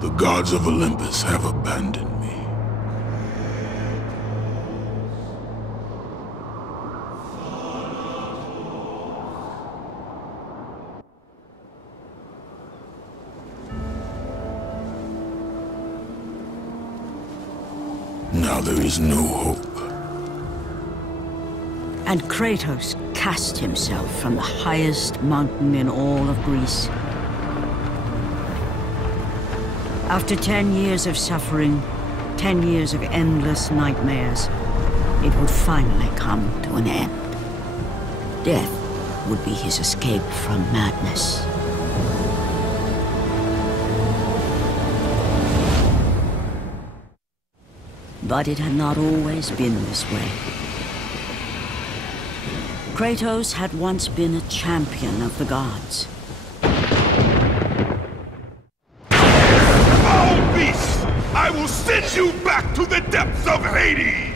The gods of Olympus have abandoned me. Now there is no hope. And Kratos cast himself from the highest mountain in all of Greece. After 10 years of suffering, 10 years of endless nightmares, it would finally come to an end. Death would be his escape from madness. But it had not always been this way. Kratos had once been a champion of the gods. Foul beast! I will send you back to the depths of Hades!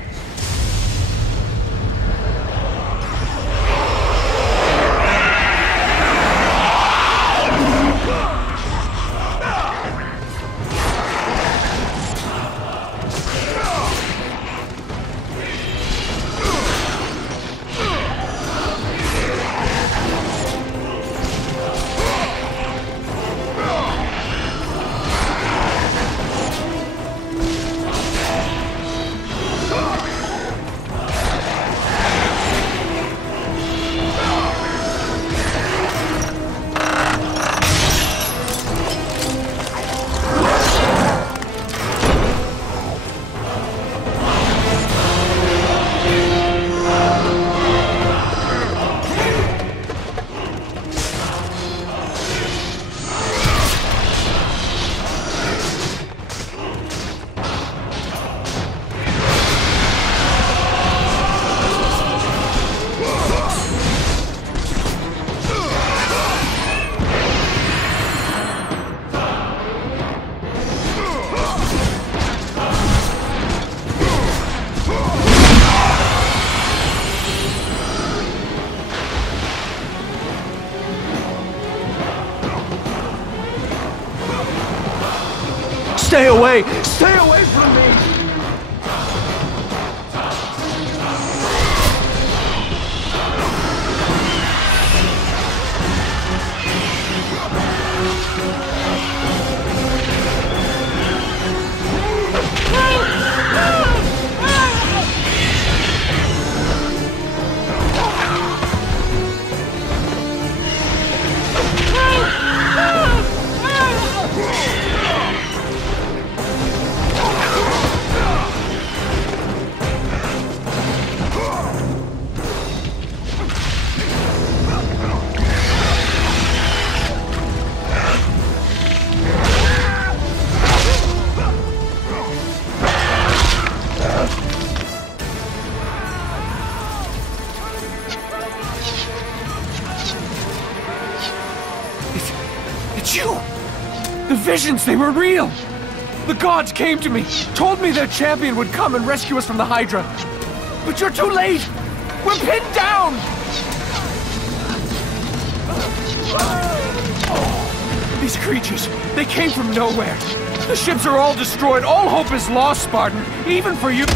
Stay away! Stay away from me! Visions, they were real! The gods came to me, told me their champion would come and rescue us from the Hydra. But you're too late! We're pinned down! These creatures, they came from nowhere. The ships are all destroyed, all hope is lost, Spartan, even for you.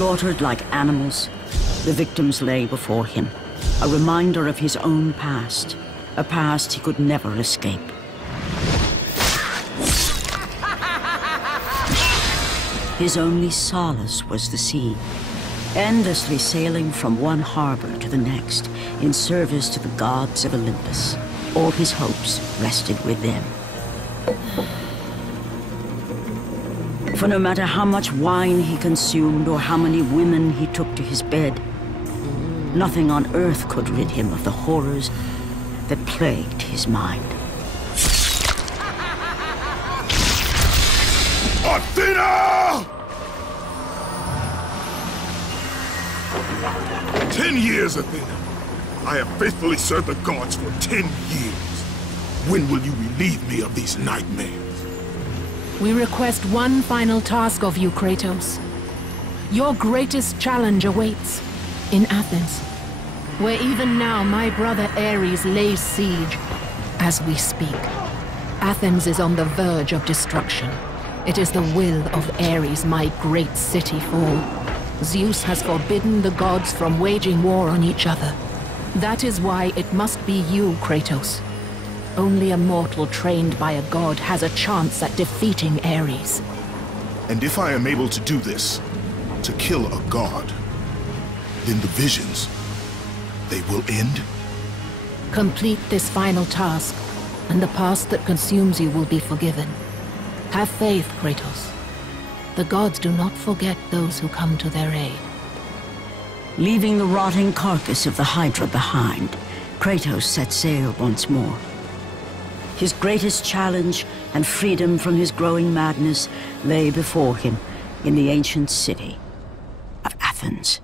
Slaughtered like animals, the victims lay before him, a reminder of his own past, a past he could never escape. His only solace was the sea, endlessly sailing from one harbor to the next in service to the gods of Olympus. All his hopes rested with them. For no matter how much wine he consumed or how many women he took to his bed, nothing on earth could rid him of the horrors that plagued his mind. Athena! 10 years, Athena. I have faithfully served the gods for 10 years. When will you relieve me of these nightmares? We request one final task of you, Kratos. Your greatest challenge awaits in Athens, where even now my brother Ares lays siege as we speak. Athens is on the verge of destruction. It is the will of Ares my great city fall. Zeus has forbidden the gods from waging war on each other. That is why it must be you, Kratos. Only a mortal trained by a god has a chance at defeating Ares. And if I am able to do this, to kill a god, then the visions, they will end? Complete this final task, and the past that consumes you will be forgiven. Have faith, Kratos. The gods do not forget those who come to their aid. Leaving the rotting carcass of the Hydra behind, Kratos set sail once more. His greatest challenge and freedom from his growing madness lay before him in the ancient city of Athens.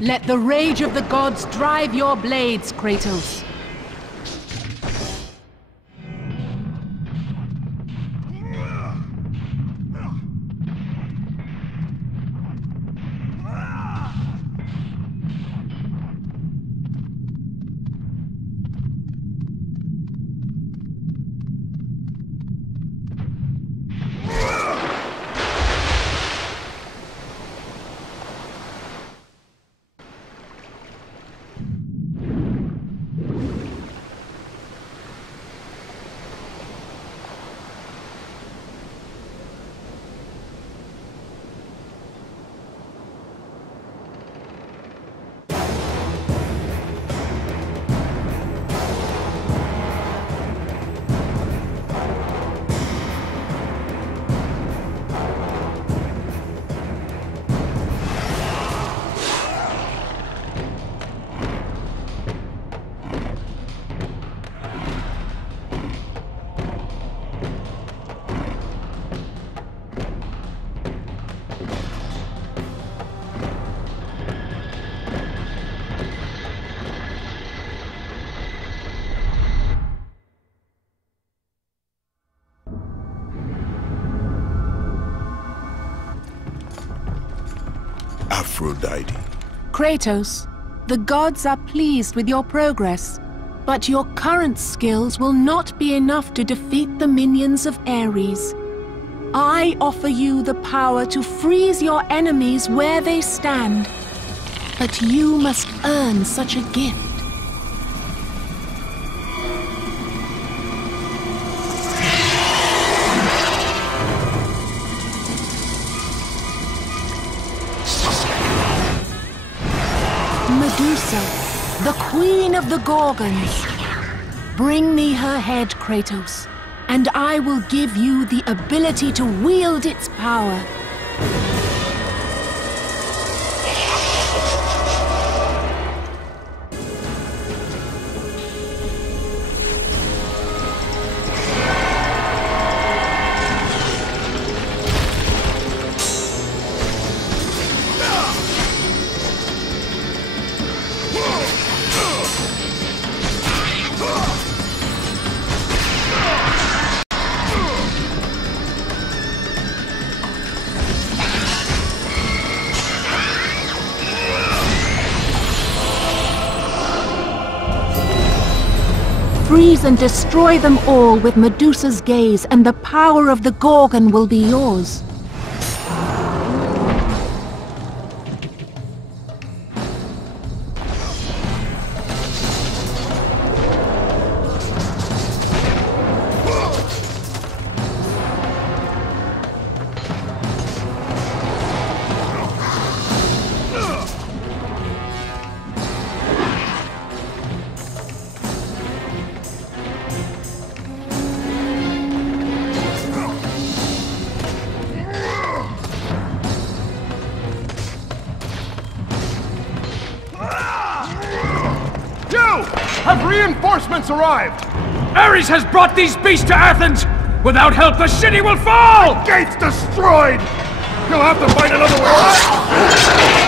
Let the rage of the gods drive your blades, Kratos. Aphrodite. Kratos, the gods are pleased with your progress, but your current skills will not be enough to defeat the minions of Ares. I offer you the power to freeze your enemies where they stand, but you must earn such a gift. Medusa, the queen of the Gorgons. Bring me her head, Kratos, and I will give you the ability to wield its power. Freeze and destroy them all with Medusa's gaze, and the power of the Gorgon will be yours. Have reinforcements arrived? Ares has brought these beasts to Athens! Without help, the city will fall! Gates destroyed! You'll have to find another way.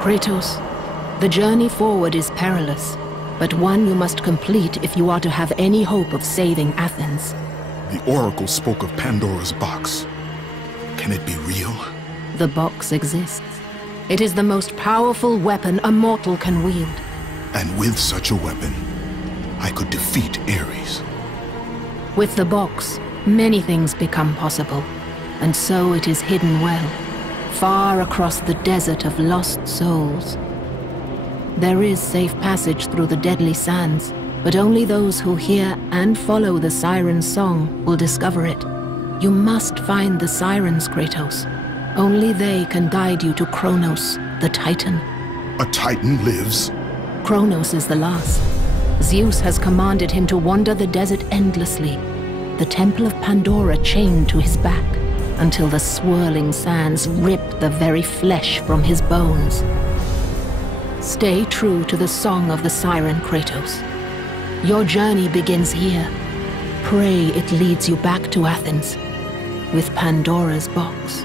Kratos, the journey forward is perilous, but one you must complete if you are to have any hope of saving Athens. The Oracle spoke of Pandora's box. Can it be real? The box exists. It is the most powerful weapon a mortal can wield. And with such a weapon, I could defeat Ares. With the box, many things become possible, and so it is hidden well, far across the desert of lost souls. There is safe passage through the deadly sands, but only those who hear and follow the siren's song will discover it. You must find the sirens, Kratos. Only they can guide you to Kronos, the Titan. A Titan lives? Kronos is the last. Zeus has commanded him to wander the desert endlessly, the temple of Pandora chained to his back, until the swirling sands rip the very flesh from his bones. Stay true to the song of the siren, Kratos. Your journey begins here. Pray it leads you back to Athens, with Pandora's box.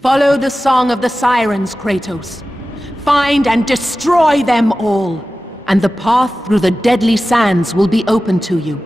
Follow the song of the sirens, Kratos. Find and destroy them all, and the path through the deadly sands will be open to you.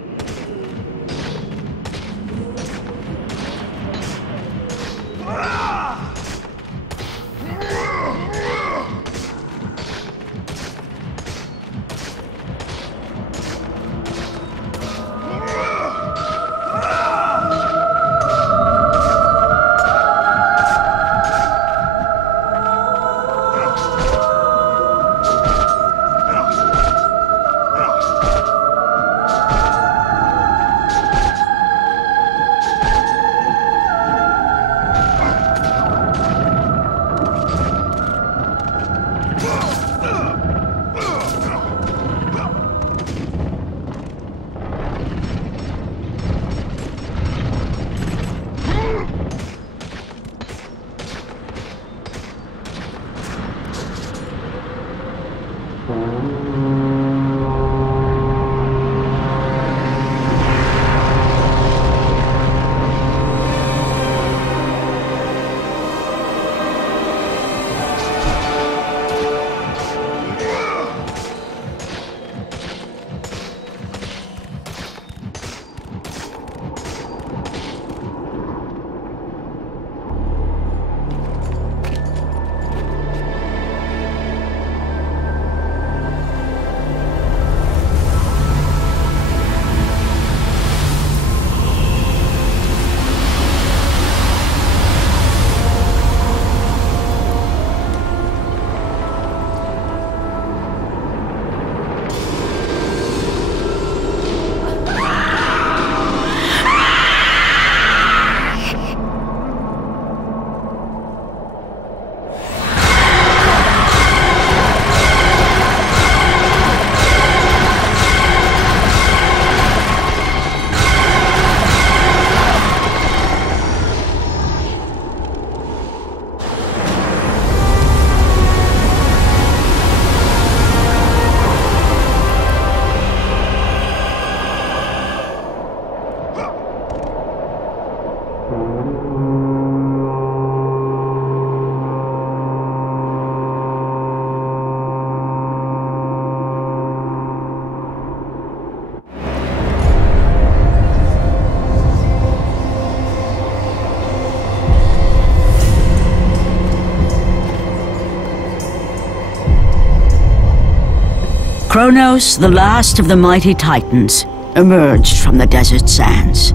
Kronos, the last of the mighty Titans, emerged from the desert sands.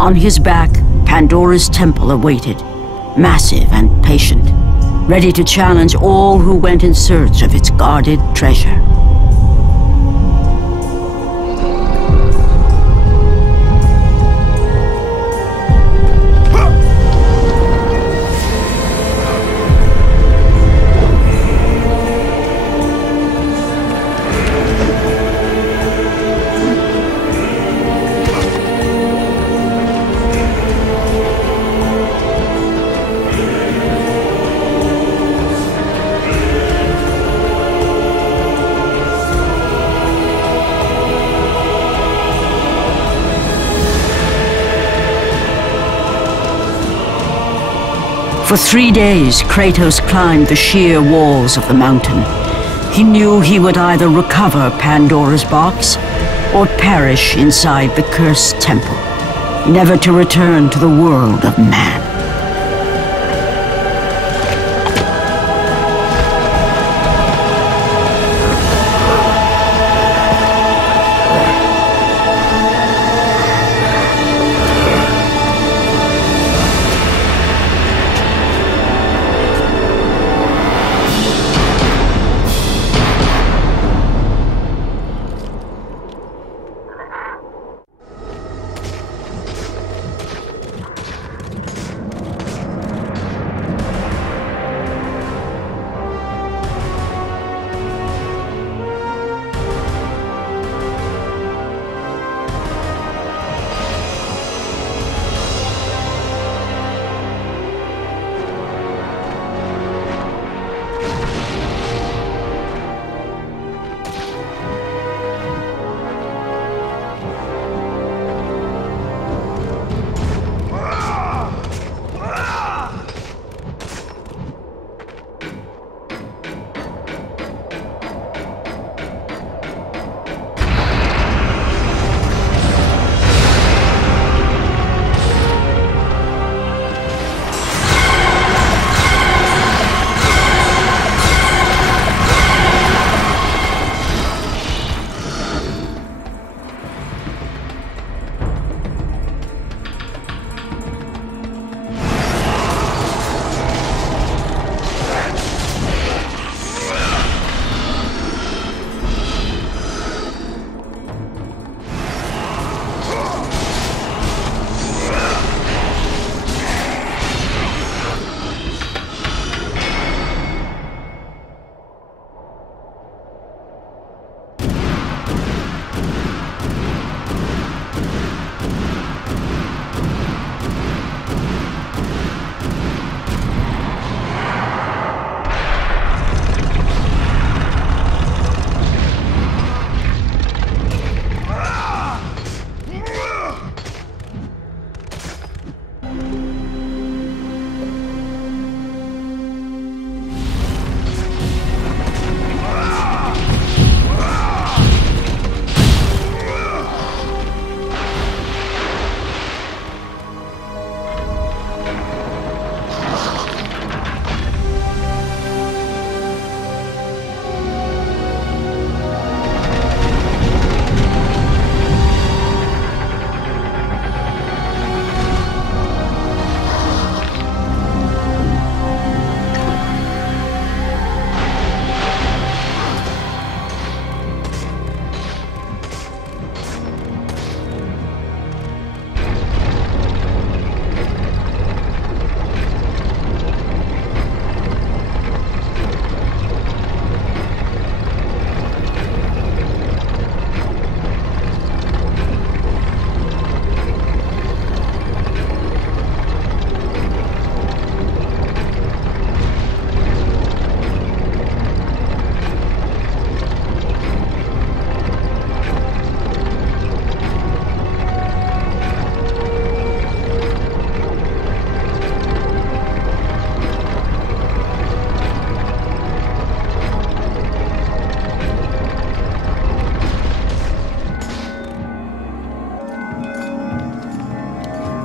On his back, Pandora's temple awaited, massive and patient, ready to challenge all who went in search of its guarded treasure. For 3 days, Kratos climbed the sheer walls of the mountain. He knew he would either recover Pandora's box or perish inside the cursed temple, never to return to the world of man.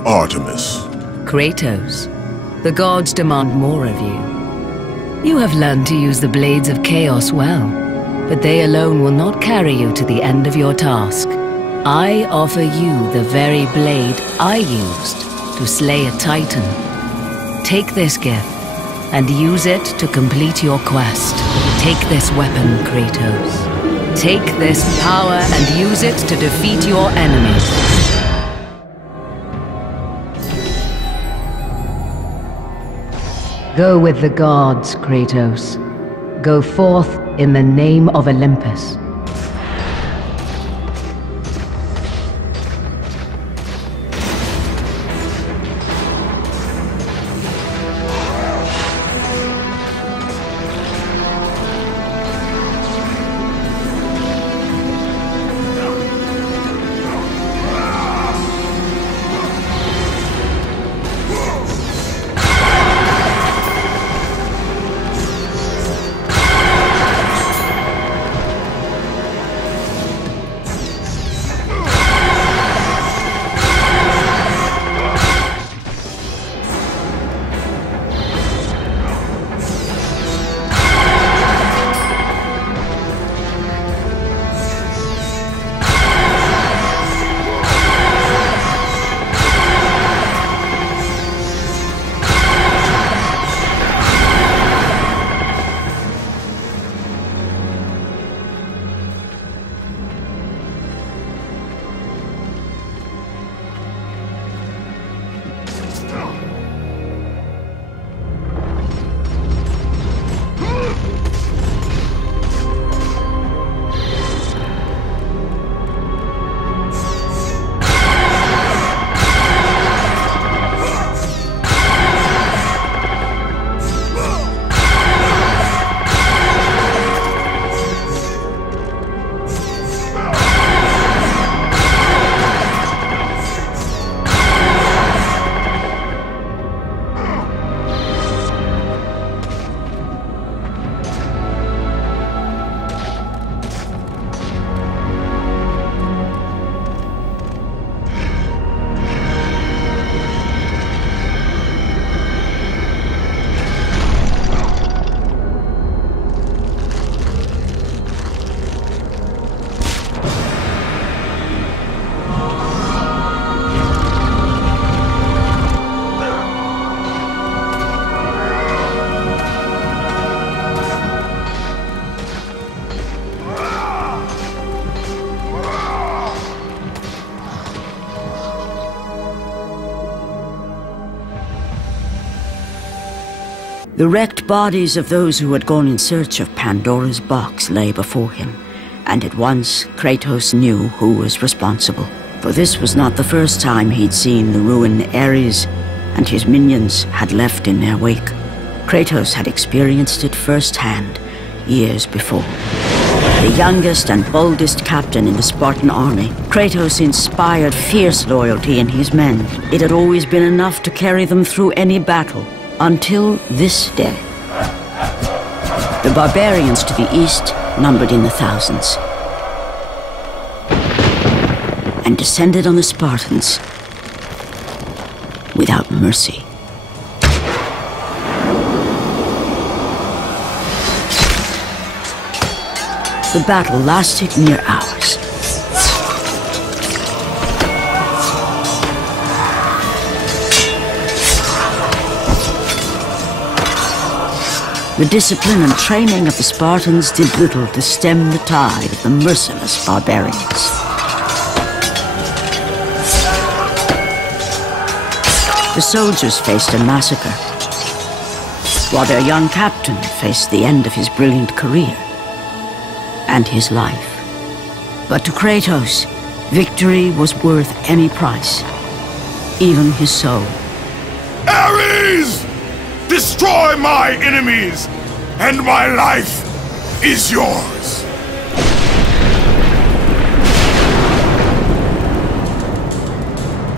Artemis. Kratos, the gods demand more of you. You have learned to use the blades of chaos well, but they alone will not carry you to the end of your task. I offer you the very blade I used to slay a titan. Take this gift and use it to complete your quest. Take this weapon, Kratos. Take this power and use it to defeat your enemies. Go with the gods, Kratos. Go forth in the name of Olympus. The wrecked bodies of those who had gone in search of Pandora's box lay before him, and at once Kratos knew who was responsible. For this was not the first time he'd seen the ruin Ares and his minions had left in their wake. Kratos had experienced it firsthand years before. The youngest and boldest captain in the Spartan army, Kratos inspired fierce loyalty in his men. It had always been enough to carry them through any battle, until this day. The barbarians to the east numbered in the thousands, and descended on the Spartans without mercy. The battle lasted near hours. The discipline and training of the Spartans did little to stem the tide of the merciless barbarians. The soldiers faced a massacre, while their young captain faced the end of his brilliant career and his life. But to Kratos, victory was worth any price, even his soul. Ares! Destroy my enemies, and my life is yours!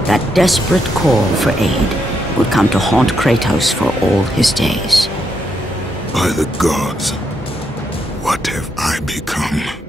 That desperate call for aid would come to haunt Kratos for all his days. By the gods, what have I become?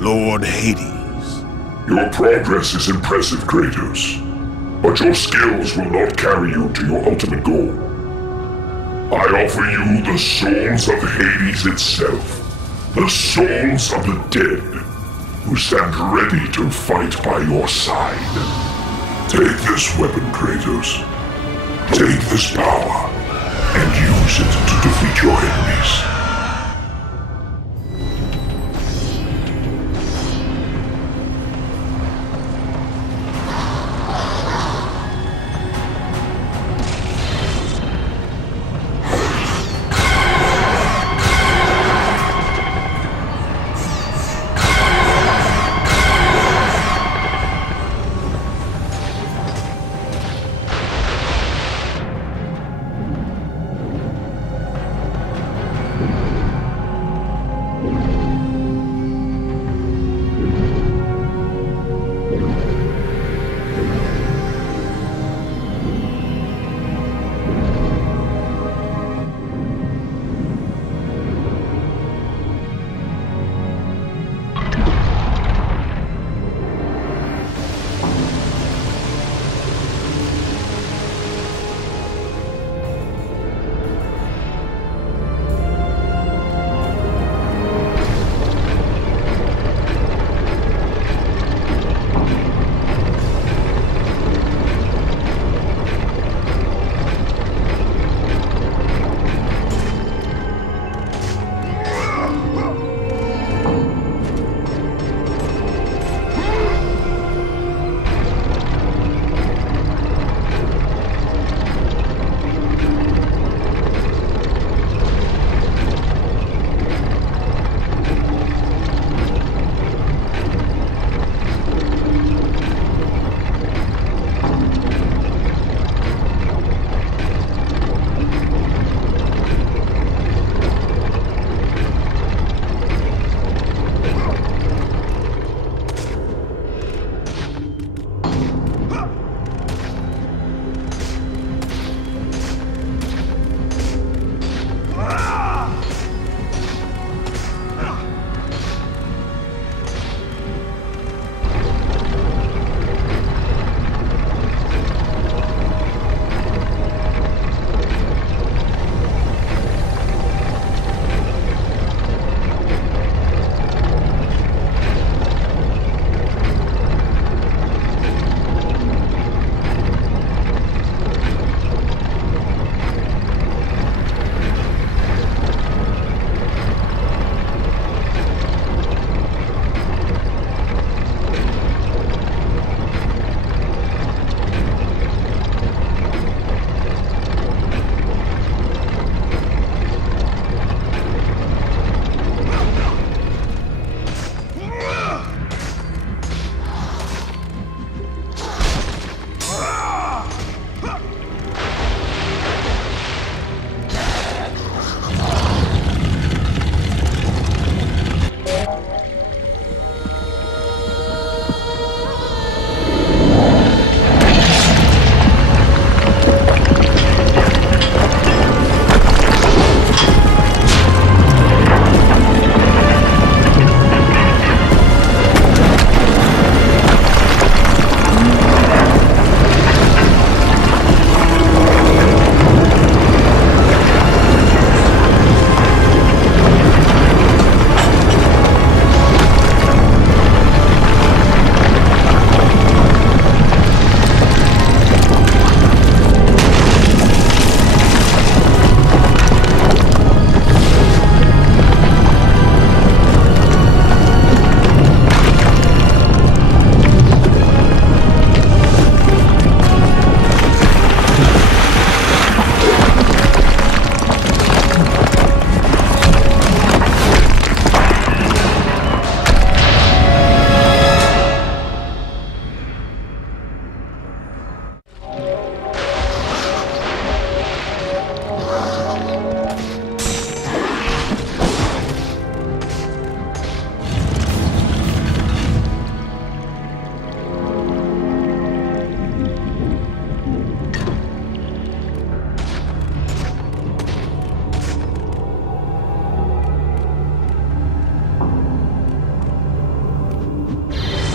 Lord Hades. Your progress is impressive, Kratos. But your skills will not carry you to your ultimate goal. I offer you the souls of Hades itself. The souls of the dead, who stand ready to fight by your side. Take this weapon, Kratos. Take this power, and use it to defeat your enemies.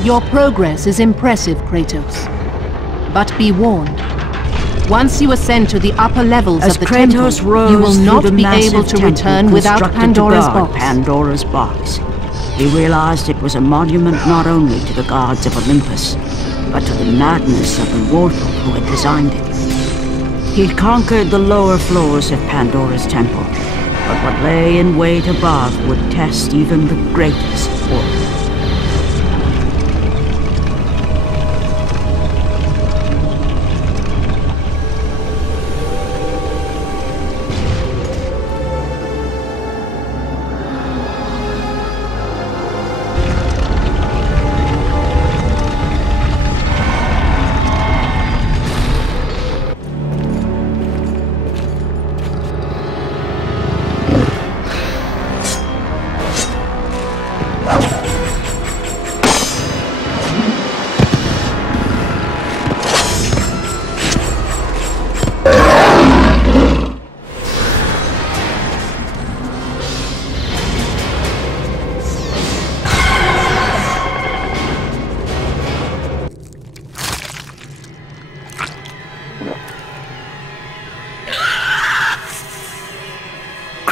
Your progress is impressive, Kratos. But be warned. Once you ascend to the upper levels As of the Kratos temple, rose you will not through the be able massive to temple return without constructed Pandora's to guard box. Pandora's box. He realized it was a monument not only to the gods of Olympus, but to the madness of the mortal who had designed it. He'd conquered the lower floors of Pandora's temple, but what lay in wait above would test even the greatest warrior.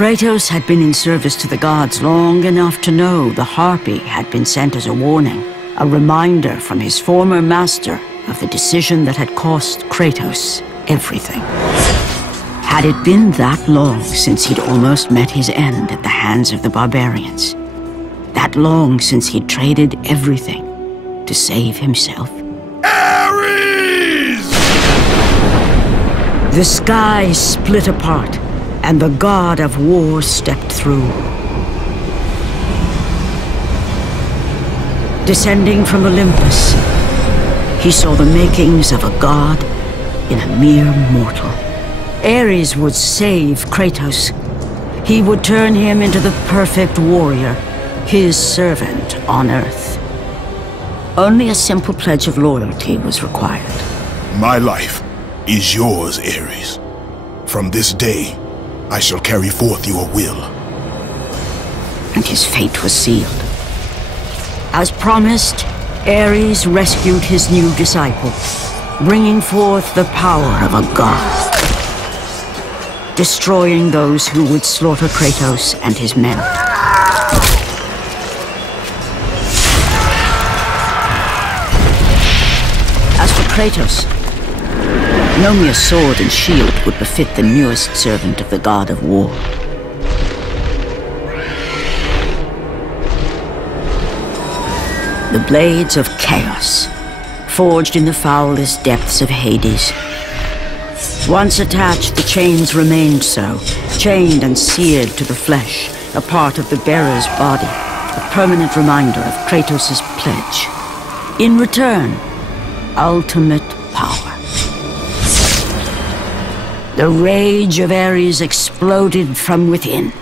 Kratos had been in service to the gods long enough to know the Harpy had been sent as a warning, a reminder from his former master of the decision that had cost Kratos everything. Had it been that long since he'd almost met his end at the hands of the barbarians? That long since he'd traded everything to save himself? Ares! The sky split apart, and the god of war stepped through. Descending from Olympus, he saw the makings of a god in a mere mortal. Ares would save Kratos. He would turn him into the perfect warrior, his servant on Earth. Only a simple pledge of loyalty was required. My life is yours, Ares. From this day, I shall carry forth your will. And his fate was sealed. As promised, Ares rescued his new disciple, bringing forth the power of a god, destroying those who would slaughter Kratos and his men. As for Kratos, no mere sword and shield would befit the newest servant of the god of war. The blades of chaos, forged in the foulest depths of Hades. Once attached, the chains remained so, chained and seared to the flesh, a part of the bearer's body, a permanent reminder of Kratos' pledge. In return, ultimate power. The rage of Ares exploded from within.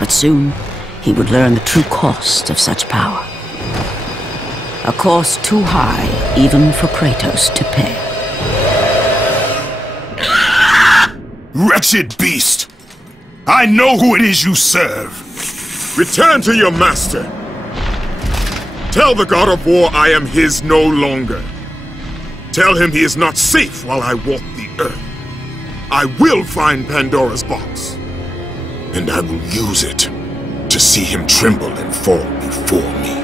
But soon, he would learn the true cost of such power. A cost too high even for Kratos to pay. Wretched beast! I know who it is you serve! Return to your master! Tell the god of war I am his no longer. Tell him he is not safe while I walk the earth. I will find Pandora's box. And I will use it to see him tremble and fall before me.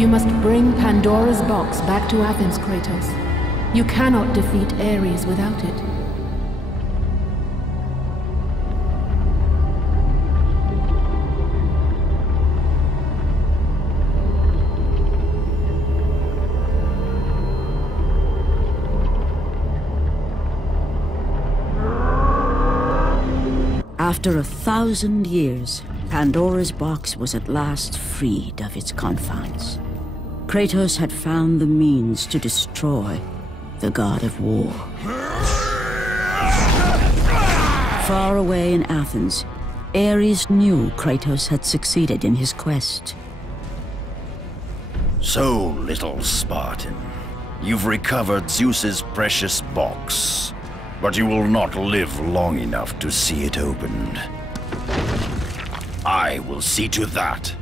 You must bring Pandora's box back to Athens, Kratos. You cannot defeat Ares without it. After 1,000 years, Pandora's box was at last freed of its confines. Kratos had found the means to destroy the god of war. Far away in Athens, Ares knew Kratos had succeeded in his quest. So, little Spartan, you've recovered Zeus's precious box, but you will not live long enough to see it opened. I will see to that.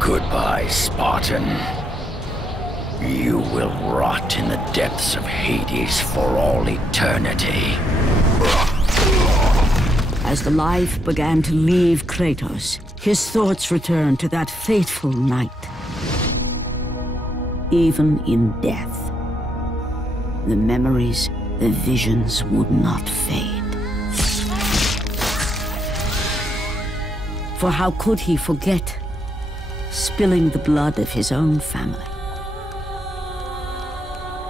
Goodbye, Spartan. You will rot in the depths of Hades for all eternity. As the life began to leave Kratos, his thoughts returned to that fateful night. Even in death, the memories, the visions would not fade. For how could he forget spilling the blood of his own family?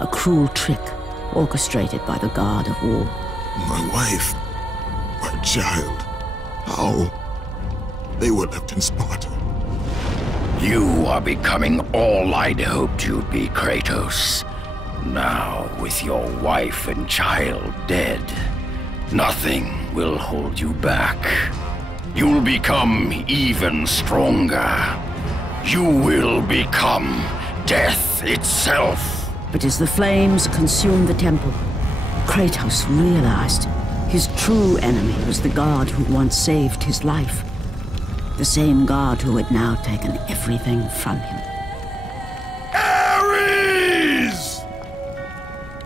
A cruel trick orchestrated by the god of war. My wife, my child, how? They were left in Sparta. You are becoming all I'd hoped you'd be, Kratos. Now, with your wife and child dead, nothing will hold you back. You'll become even stronger. You will become death itself. But as the flames consumed the temple, Kratos realized his true enemy was the god who once saved his life. The same god who had now taken everything from him. Ares!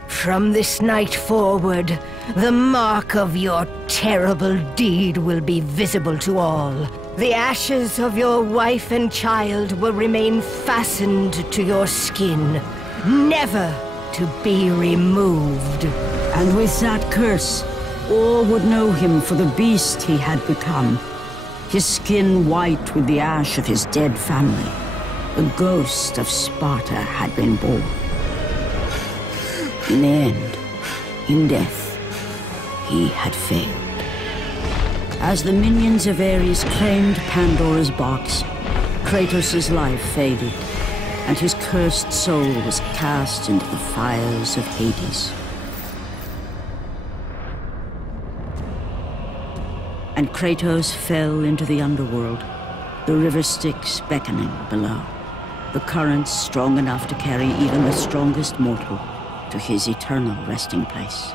From this night forward, the mark of your terrible deed will be visible to all. The ashes of your wife and child will remain fastened to your skin, never to be removed. And with that curse, all would know him for the beast he had become. His skin white with the ash of his dead family. The ghost of Sparta had been born. In the end, in death, he had failed. As the minions of Ares claimed Pandora's box, Kratos' life faded, and his cursed soul was cast into the fires of Hades. And Kratos fell into the underworld, the river Styx beckoning below, the currents strong enough to carry even the strongest mortal to his eternal resting place.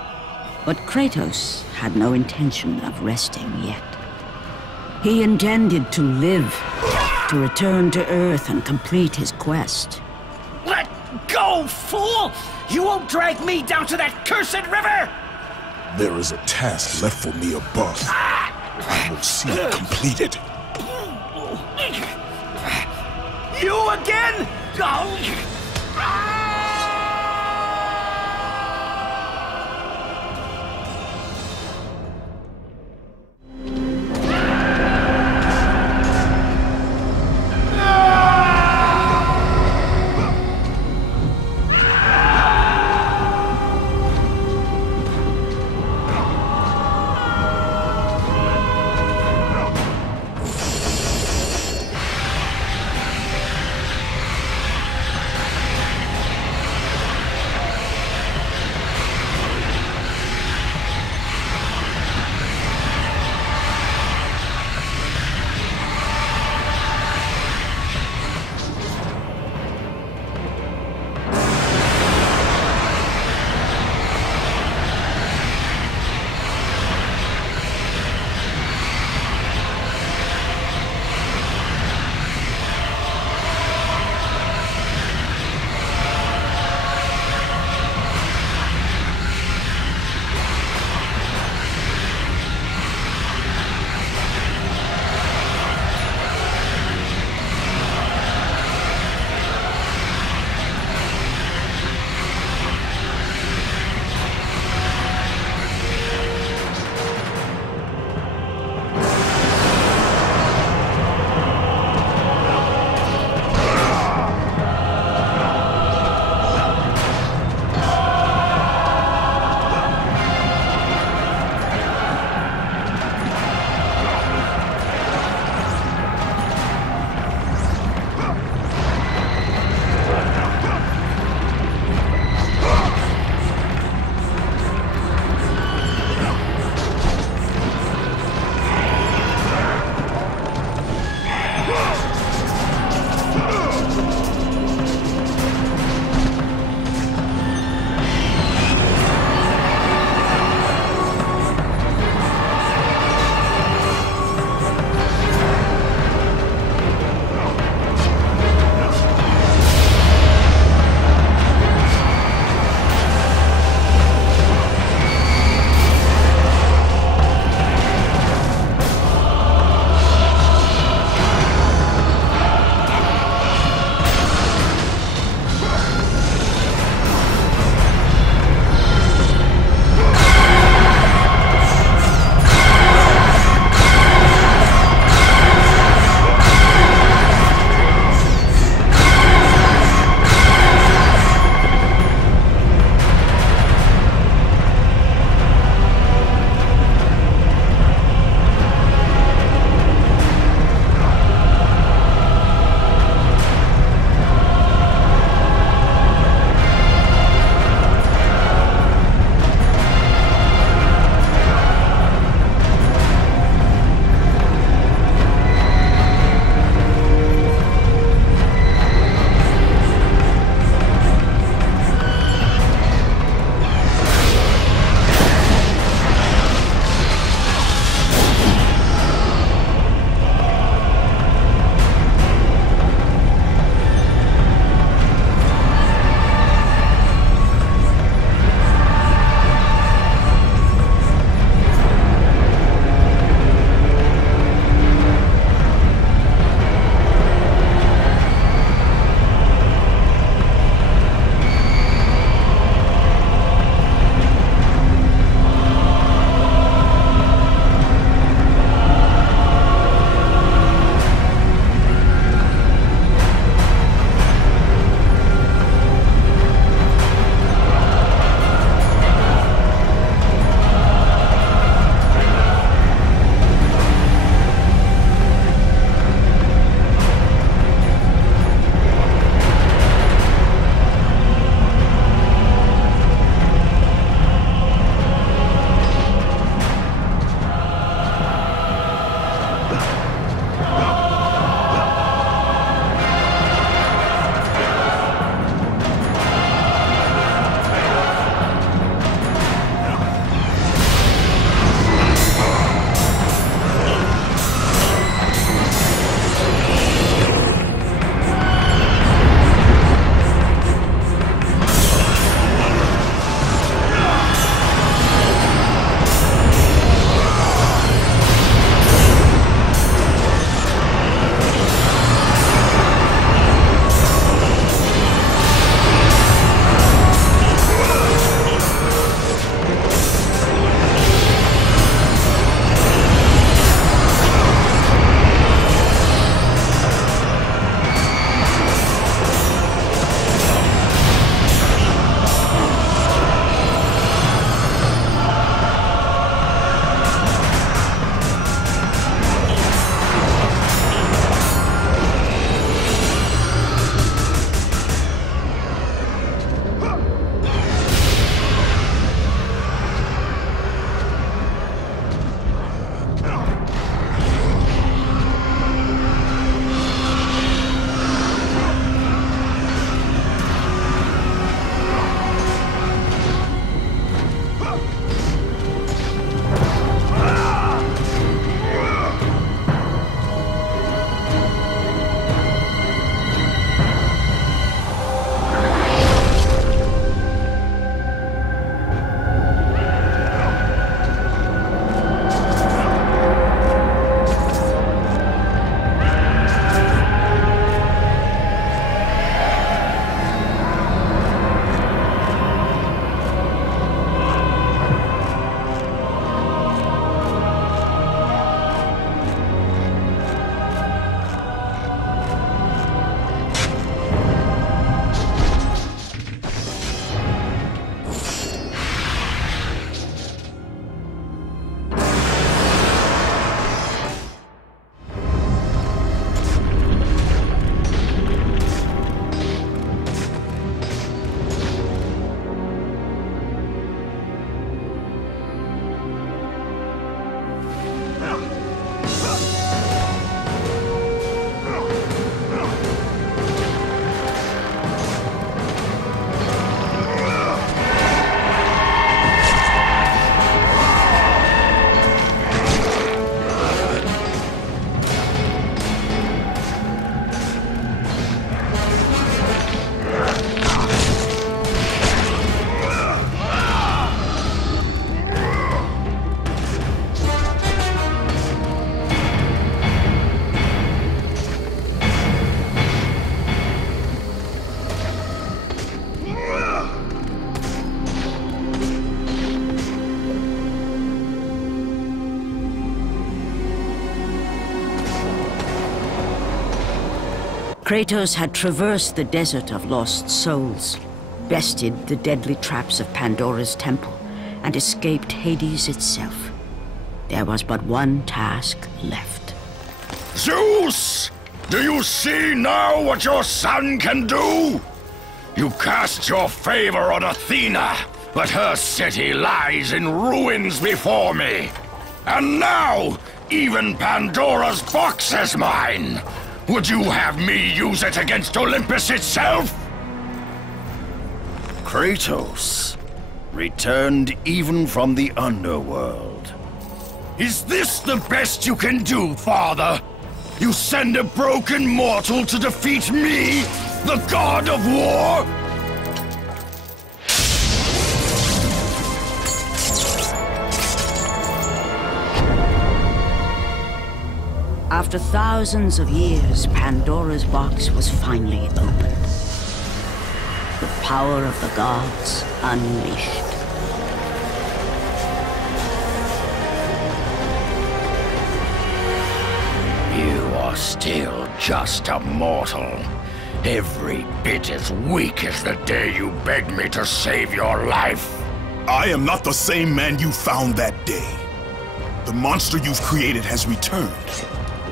But Kratos had no intention of resting yet. He intended to live, to return to Earth and complete his quest. Let go, fool! You won't drag me down to that cursed river! There is a task left for me above. I will see it completed. You again? Kratos had traversed the desert of lost souls, bested the deadly traps of Pandora's temple, and escaped Hades itself. There was but one task left. Zeus! Do you see now what your son can do? You cast your favor on Athena, but her city lies in ruins before me. And now, even Pandora's box is mine. Would you have me use it against Olympus itself? Kratos, returned even from the underworld. Is this the best you can do, father? You send a broken mortal to defeat me, the god of war? After thousands of years, Pandora's box was finally opened. The power of the gods unleashed. You are still just a mortal. Every bit as weak as the day you begged me to save your life. I am not the same man you found that day. The monster you've created has returned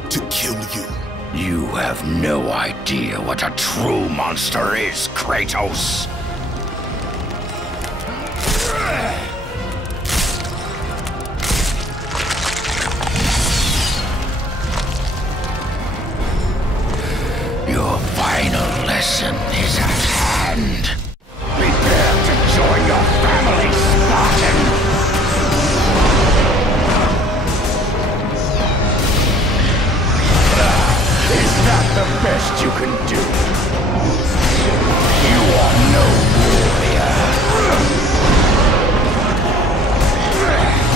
to kill you. You have no idea what a true monster is, Kratos. Your final lesson is at hand. Prepare to join your family, Spartan! Is that the best you can do? You are no warrior.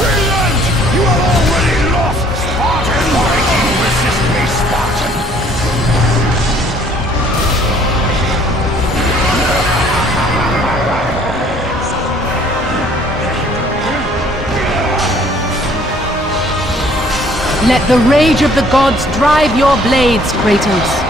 Relent! You have already lost, Spartan! Why do you resist me, Spartan? Let the rage of the gods drive your blades, Kratos.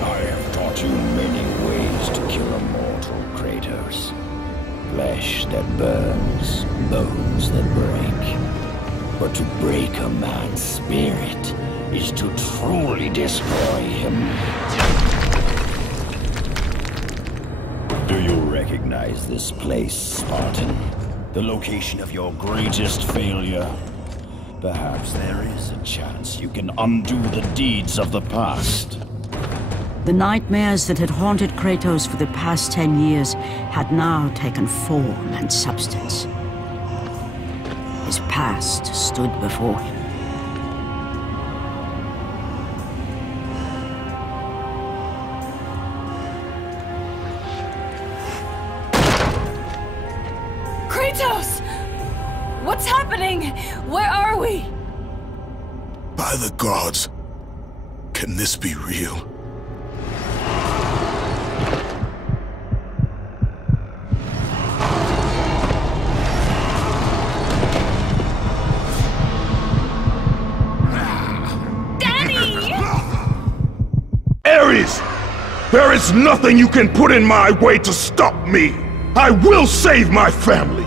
I have taught you many ways to kill a mortal, Kratos. Flesh that burns, bones that break. But to break a man's spirit is to truly destroy him. Do you recognize this place, Spartan? The location of your greatest failure? Perhaps there is a chance you can undo the deeds of the past. The nightmares that had haunted Kratos for the past 10 years had now taken form and substance. His past stood before him. Kratos! What's happening? Where are we? By the gods, can this be real? Ares! There is nothing you can put in my way to stop me! I will save my family!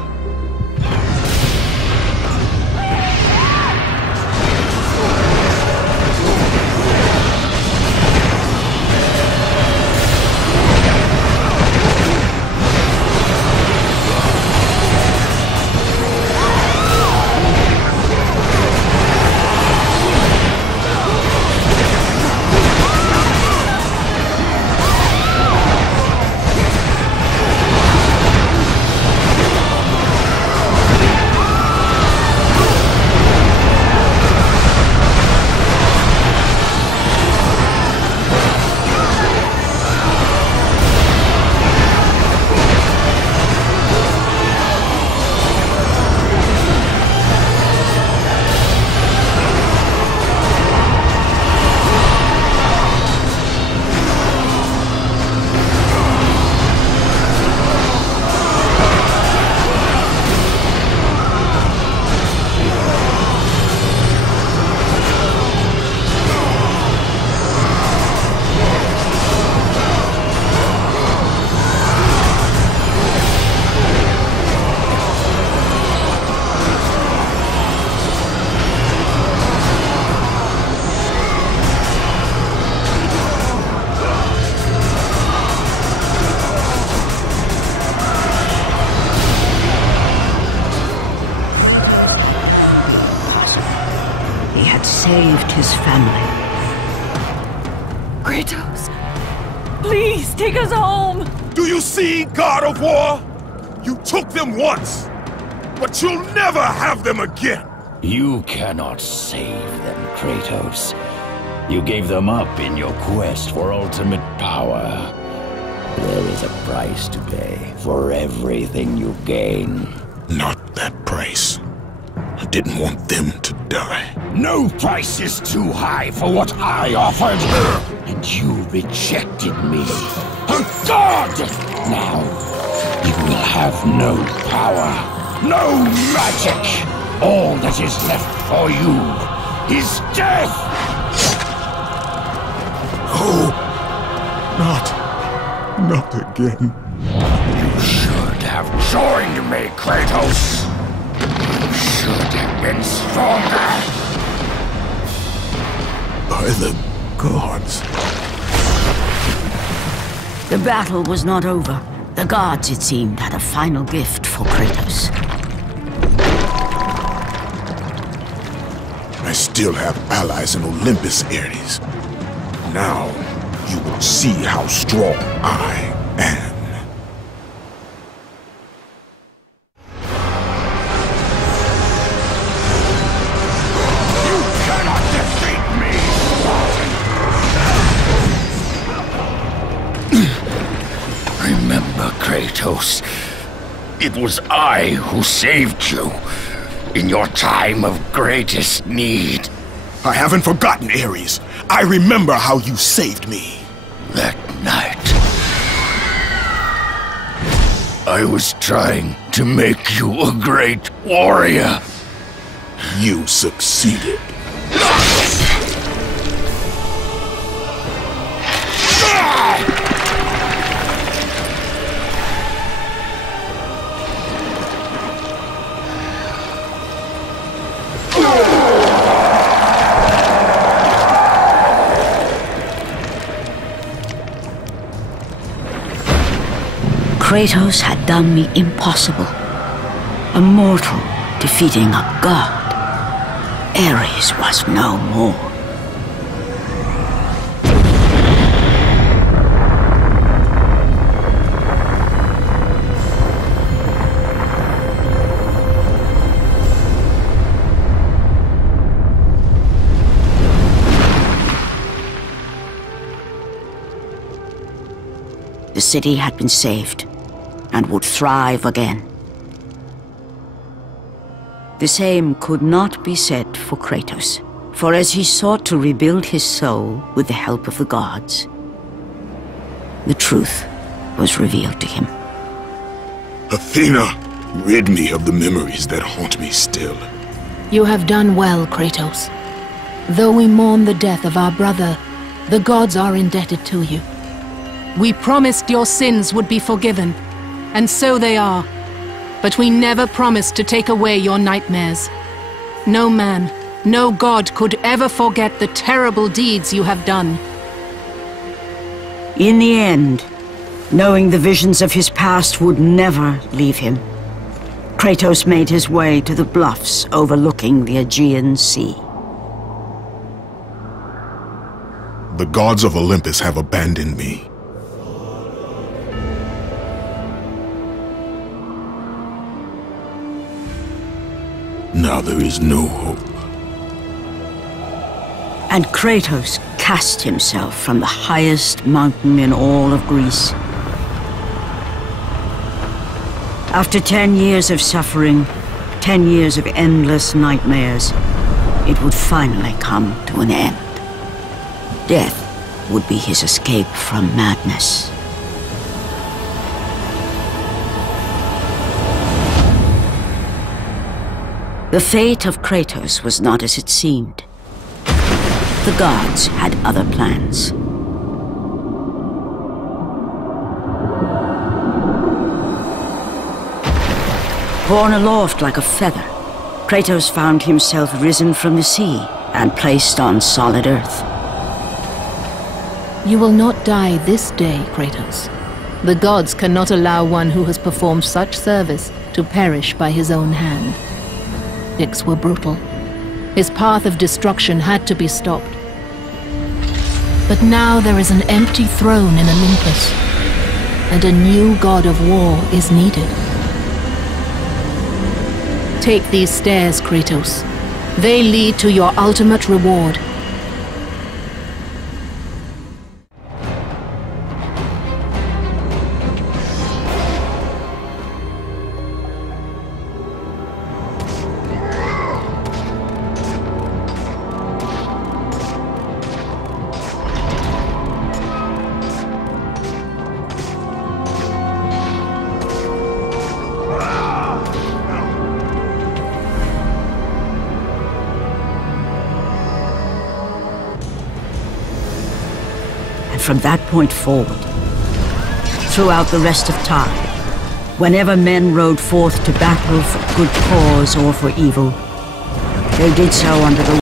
his family. Kratos, please take us home! Do you see, God of War? You took them once, but you'll never have them again! You cannot save them, Kratos. You gave them up in your quest for ultimate power. There is a price to pay for everything you gain. Not that price. I didn't want them to die. No price is too high for what I offered, and you rejected me. A god! Now, you will have no power, no magic. All that is left for you is death! Oh, not again. You should have joined me, Kratos. You should have been stronger. By the gods. The battle was not over. The gods, it seemed, had a final gift for Kratos. I still have allies in Olympus, Ares. Now, you will see how strong I am. You cannot defeat me! Remember, Kratos, it was I who saved you in your time of greatest need. I haven't forgotten, Ares. I remember how you saved me. That night, I was trying to make you a great warrior. You succeeded. Kratos had done me impossible. A mortal defeating a god. Ares was no more. The city had been saved and would thrive again. The same could not be said for Kratos, for as he sought to rebuild his soul with the help of the gods, the truth was revealed to him. Athena, rid me of the memories that haunt me still. You have done well, Kratos. Though we mourn the death of our brother, the gods are indebted to you. We promised your sins would be forgiven, and so they are. But we never promised to take away your nightmares. No man, no god could ever forget the terrible deeds you have done. In the end, knowing the visions of his past would never leave him, Kratos made his way to the bluffs overlooking the Aegean Sea. The gods of Olympus have abandoned me. Now there is no hope. And Kratos cast himself from the highest mountain in all of Greece. After 10 years of suffering, 10 years of endless nightmares, it would finally come to an end. Death would be his escape from madness. The fate of Kratos was not as it seemed. The gods had other plans. Borne aloft like a feather, Kratos found himself risen from the sea and placed on solid earth. You will not die this day, Kratos. The gods cannot allow one who has performed such service to perish by his own hand. Picts were brutal, His path of destruction had to be stopped. But now there is an empty throne in Olympus, and a new god of war is needed. Take these stairs, Kratos. They lead to your ultimate reward. From that point forward, throughout the rest of time, whenever men rode forth to battle for good cause or for evil, they did so under the